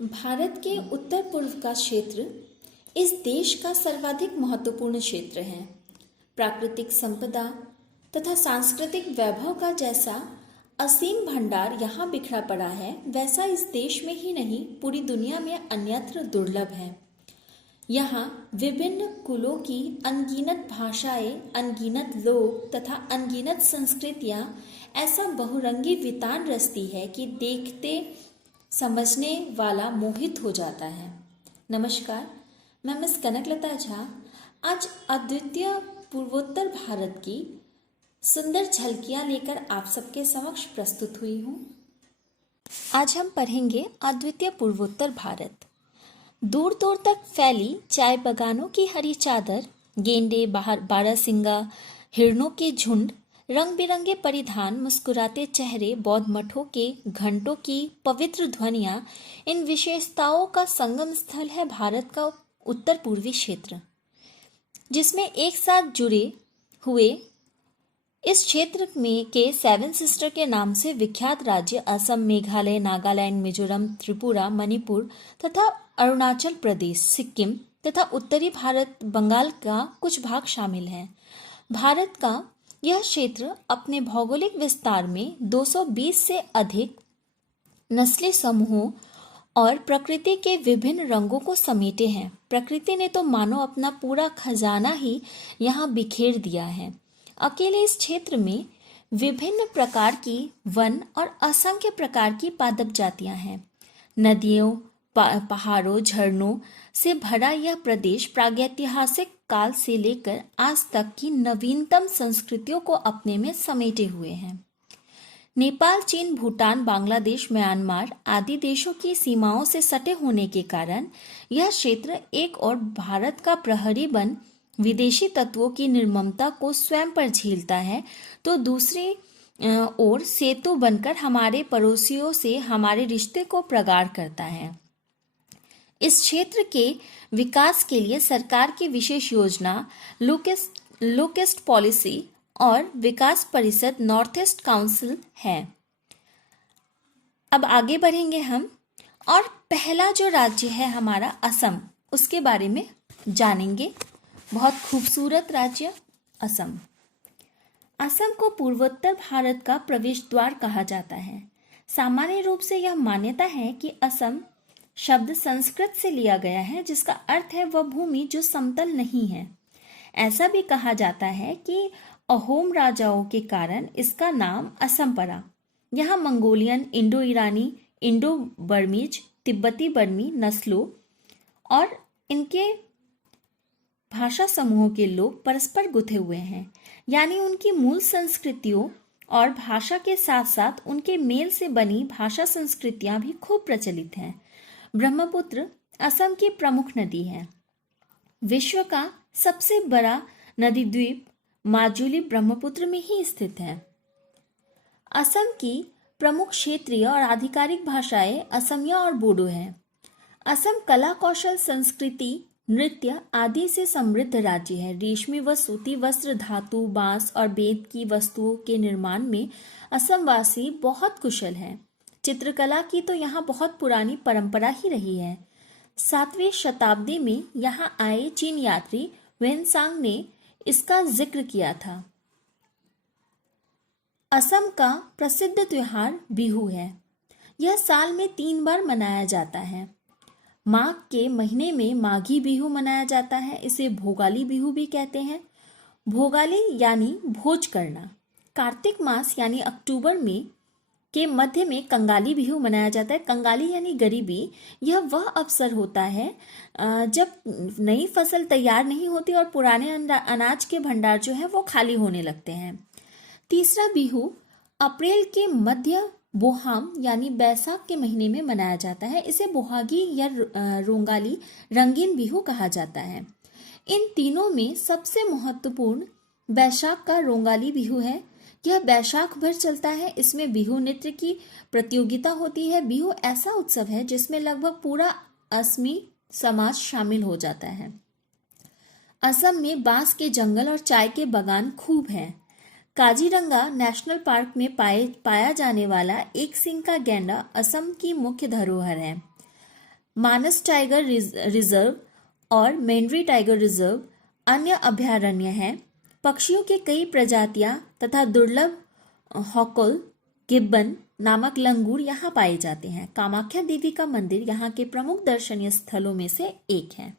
भारत के उत्तर पूर्व का क्षेत्र इस देश का सर्वाधिक महत्वपूर्ण क्षेत्र है। प्राकृतिक संपदा तथा सांस्कृतिक वैभव का जैसा असीम भंडार यहाँ बिखरा पड़ा है, वैसा इस देश में ही नहीं पूरी दुनिया में अन्यत्र दुर्लभ है। यहाँ विभिन्न कुलों की अनगिनत भाषाएं, अनगिनत लोग तथा अनगिनत संस्कृतियाँ ऐसा बहुरंगी वितान रचती है कि देखते समझने वाला मोहित हो जाता है। नमस्कार, मैं मिस कनकलता झा आज अद्वितीय पूर्वोत्तर भारत की सुंदर झलकियाँ लेकर आप सबके समक्ष प्रस्तुत हुई हूँ। आज हम पढ़ेंगे अद्वितीय पूर्वोत्तर भारत। दूर दूर तक फैली चाय बागानों की हरी चादर, गेंडे, बारहसिंगा, हिरणों के झुंड, रंग बिरंगे परिधान, मुस्कुराते चेहरे, बौद्ध मठों के घंटों की पवित्र ध्वनियाँ, इन विशेषताओं का संगम स्थल है भारत का उत्तर पूर्वी क्षेत्र, जिसमें एक साथ जुड़े हुए इस क्षेत्र में के सेवन सिस्टर के नाम से विख्यात राज्य असम, मेघालय, नागालैंड, मिजोरम, त्रिपुरा, मणिपुर तथा अरुणाचल प्रदेश, सिक्किम तथा उत्तरी भारत, बंगाल का कुछ भाग शामिल हैं। भारत का यह क्षेत्र अपने भौगोलिक विस्तार में 220 से अधिक नस्ली समूहों और प्रकृति के विभिन्न रंगों को समेटे हैं। प्रकृति ने तो मानो अपना पूरा खजाना ही यहाँ बिखेर दिया है। अकेले इस क्षेत्र में विभिन्न प्रकार की वन और असंख्य प्रकार की पादप जातियां हैं। नदियों, पहाड़ों, झरनों से भरा यह प्रदेश प्रागैतिहासिक काल से लेकर आज तक की नवीनतम संस्कृतियों को अपने में समेटे हुए हैं। नेपाल, चीन, भूटान, बांग्लादेश, म्यांमार आदि देशों की सीमाओं से सटे होने के कारण यह क्षेत्र एक ओर भारत का प्रहरी बन विदेशी तत्वों की निर्ममता को स्वयं पर झेलता है, तो दूसरी ओर सेतु बनकर हमारे पड़ोसियों से हमारे रिश्ते को प्रगाढ़ करता है। इस क्षेत्र के विकास के लिए सरकार की विशेष योजना लोकेस्ट पॉलिसी और विकास परिषद नॉर्थ ईस्ट काउंसिल है। अब आगे बढ़ेंगे हम और पहला जो राज्य है हमारा असम, उसके बारे में जानेंगे। बहुत खूबसूरत राज्य असम। असम को पूर्वोत्तर भारत का प्रवेश द्वार कहा जाता है। सामान्य रूप से यह मान्यता है कि असम शब्द संस्कृत से लिया गया है, जिसका अर्थ है वह भूमि जो समतल नहीं है। ऐसा भी कहा जाता है कि अहोम राजाओं के कारण इसका नाम असम पड़ा। यहाँ मंगोलियन, इंडो ईरानी, इंडो बर्मीज, तिब्बती बर्मी नस्लों और इनके भाषा समूहों के लोग परस्पर गुथे हुए हैं, यानी उनकी मूल संस्कृतियों और भाषा के साथ साथ उनके मेल से बनी भाषा संस्कृतियां भी खूब प्रचलित हैं। ब्रह्मपुत्र असम की प्रमुख नदी है। विश्व का सबसे बड़ा नदी द्वीप माजुली ब्रह्मपुत्र में ही स्थित है। असम की प्रमुख क्षेत्रीय और आधिकारिक भाषाएं असमिया और बोडो हैं। असम कला, कौशल, संस्कृति, नृत्य आदि से समृद्ध राज्य है। रेशमी व सूती वस्त्र, धातु, बांस और बेंत की वस्तुओं के निर्माण में असमवासी बहुत कुशल हैं। चित्रकला की तो यहाँ बहुत पुरानी परंपरा ही रही है। 7वीं शताब्दी में यहाँ आए चीन यात्री वेनसांग ने इसका जिक्र किया था। असम का प्रसिद्ध त्योहार बिहू है। यह साल में 3 बार मनाया जाता है। माघ के महीने में माघी बिहू मनाया जाता है। इसे भोगाली बिहू भी कहते हैं। भोगाली यानी भोज करना। कार्तिक मास यानी अक्टूबर में के मध्य में कंगाली बिहू मनाया जाता है। कंगाली यानी गरीबी। यह वह अवसर होता है जब नई फसल तैयार नहीं होती और पुराने अनाज के भंडार जो है वो खाली होने लगते हैं। तीसरा बिहू अप्रैल के मध्य बोहाम यानी बैसाख के महीने में मनाया जाता है। इसे बोहागी या रोंगाली रंगीन बिहू कहा जाता है। इन तीनों में सबसे महत्वपूर्ण बैसाख का रोंगाली बिहू है। यह बैसाख भर चलता है। इसमें बिहू नृत्य की प्रतियोगिता होती है। बिहू ऐसा उत्सव है जिसमें लगभग पूरा असमी समाज शामिल हो जाता है। असम में बांस के जंगल और चाय के बागान खूब हैं। काजीरंगा नेशनल पार्क में पाया जाने वाला एक सींग का गैंडा असम की मुख्य धरोहर है। मानस टाइगर रिजर्व और मेंड्री टाइगर रिजर्व अन्य अभयारण्य हैं। पक्षियों की कई प्रजातियां तथा दुर्लभ हॉकल गिब्बन नामक लंगूर यहाँ पाए जाते हैं। कामाख्या देवी का मंदिर यहाँ के प्रमुख दर्शनीय स्थलों में से एक है।